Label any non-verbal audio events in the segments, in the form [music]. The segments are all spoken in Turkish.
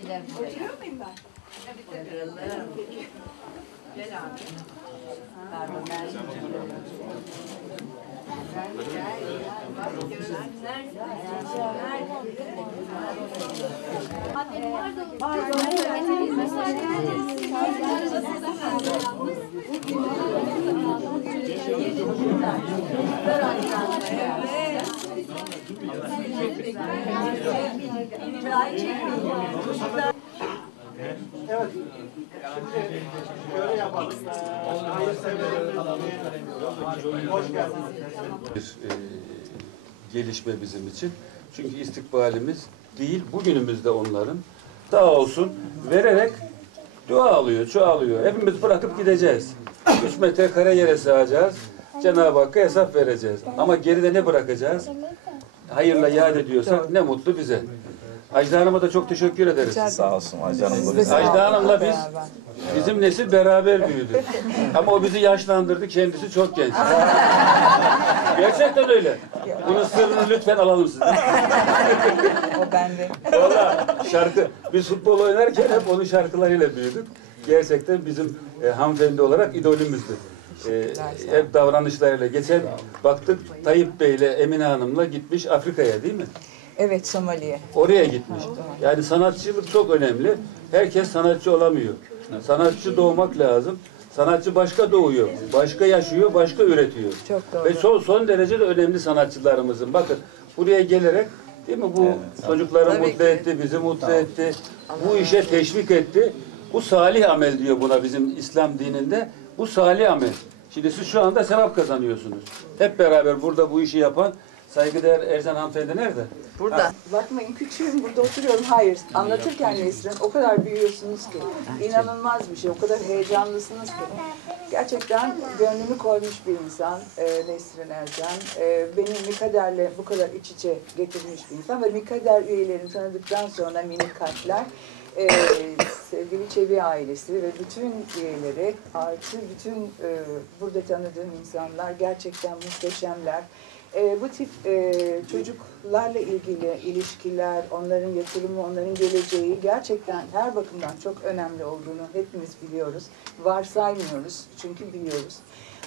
geldiler buraya. Oturuyor muyum ben? Oturalım. Gel abi. Pardon ben Evet. Bir e, gelişme bizim için. Çünkü istikbalimiz değil, bugünümüzde onların daha olsun vererek dua alıyor, çoğalıyor. Hepimiz bırakıp gideceğiz. Üç metrekare yere sığacağız. Cenab-ı Hakk'a hesap vereceğiz. Ama geride ne bırakacağız? Hayırla yad ediyorsak ne mutlu bize. Ajda Hanım'a da çok teşekkür ederiz. Sağ olsun Ayşe Hanım da bize. Ajda Hanım'la biz bizim nesil beraber büyüdü. Ama o bizi yaşlandırdı. Kendisi çok genç. [laughs] Gerçekten öyle. Bunun sırrını lütfen alalım sizden. O bende. Valla şarkı, biz futbol oynarken hep onun şarkılarıyla büyüdük. Gerçekten bizim e, hanımefendi olarak idolümüzdü. E, hep davranışlarıyla. Geçen baktık Tayyip Bey ile Emine Hanım'la gitmiş Afrika'ya değil mi? Evet Somali'ye. Oraya gitmiş. Yani sanatçılık çok önemli. Herkes sanatçı olamıyor. Sanatçı doğmak lazım. Sanatçı başka doğuyor, başka yaşıyor, başka üretiyor. Çok doğru. Ve son, son derece de önemli sanatçılarımızın. Bakın buraya gelerek değil mi bu çocukları Tabii mutlu ki. etti, bizi mutlu etti. Bu işe teşvik etti. Bu salih amel diyor buna bizim İslam dininde. Bu salih amel. Şimdi siz şu anda sevap kazanıyorsunuz. Hep beraber burada bu işi yapan saygıdeğer Ercan hanımefendi nerede? Burada. Bakmayın küçüğüm burada oturuyorum. Hayır. Anlatırken Nesrin o kadar büyüyorsunuz ki. inanılmaz bir şey. O kadar heyecanlısınız ki. Gerçekten gönlünü koymuş bir insan e, Nesrin Ercan. E, beni Mikader'le bu kadar iç içe getirmiş bir insan. Ve Mikader üyelerini tanıdıktan sonra minik kalpler e, sevgili Çevi ailesi ve bütün üyeleri artı bütün e, burada tanıdığım insanlar gerçekten muhteşemler. E, bu tip e, çocuklarla ilgili ilişkiler, onların yatırımı, onların geleceği gerçekten her bakımdan çok önemli olduğunu hepimiz biliyoruz. Varsaymıyoruz çünkü biliyoruz.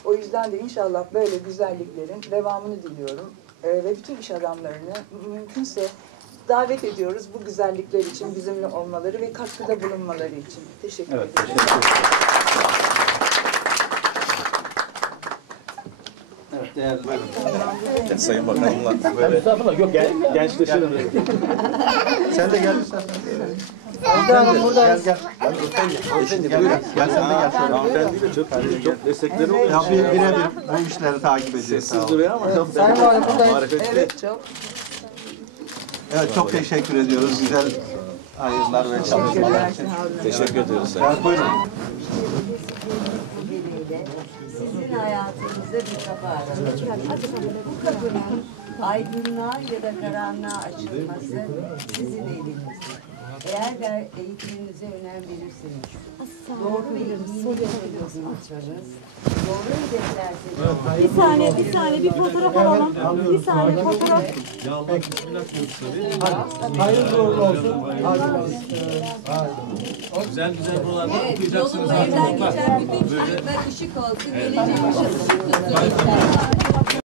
O yüzden de inşallah böyle güzelliklerin devamını diliyorum. E, ve bütün iş adamlarını mümkünse davet ediyoruz bu güzellikler için bizimle olmaları ve katkıda bulunmaları için. Teşekkür ederim. Evet değerli. Evet, Sayın Bakanımla böyle Estağfurullah yok gel, gençleşelim. Sen de gel istersen. Burada burada. Gel gel. Gel, gel, gel sen de gel şöyle. hanımefendiyle çok çok destekleri oluyor. Ya bir birebir bu işleri takip ediyoruz. Sağ Sessiz duruyor ama çok Sayın Valim buradayız. Evet çok. Evet çok teşekkür ediyoruz. Güzel hayırlar ve çalışmalar için. Teşekkür ediyoruz buyurun. Sizin hayatınızda bir kapı aradık. Bu kapının aydınlığa ya da karanlığa açılması sizin elinizde. Eğer de eğitiminize önem verirseniz, doğru ve iyi doğru hedeflerseniz, Bir saniye, bir saniye, bir fotoğraf alalım. Bir saniye, fotoğraf. Hayırlı uğurlu olsun. evet, yolun evden geçen bütün çocuklar ışık olsun, geleceğin ışık tutsun.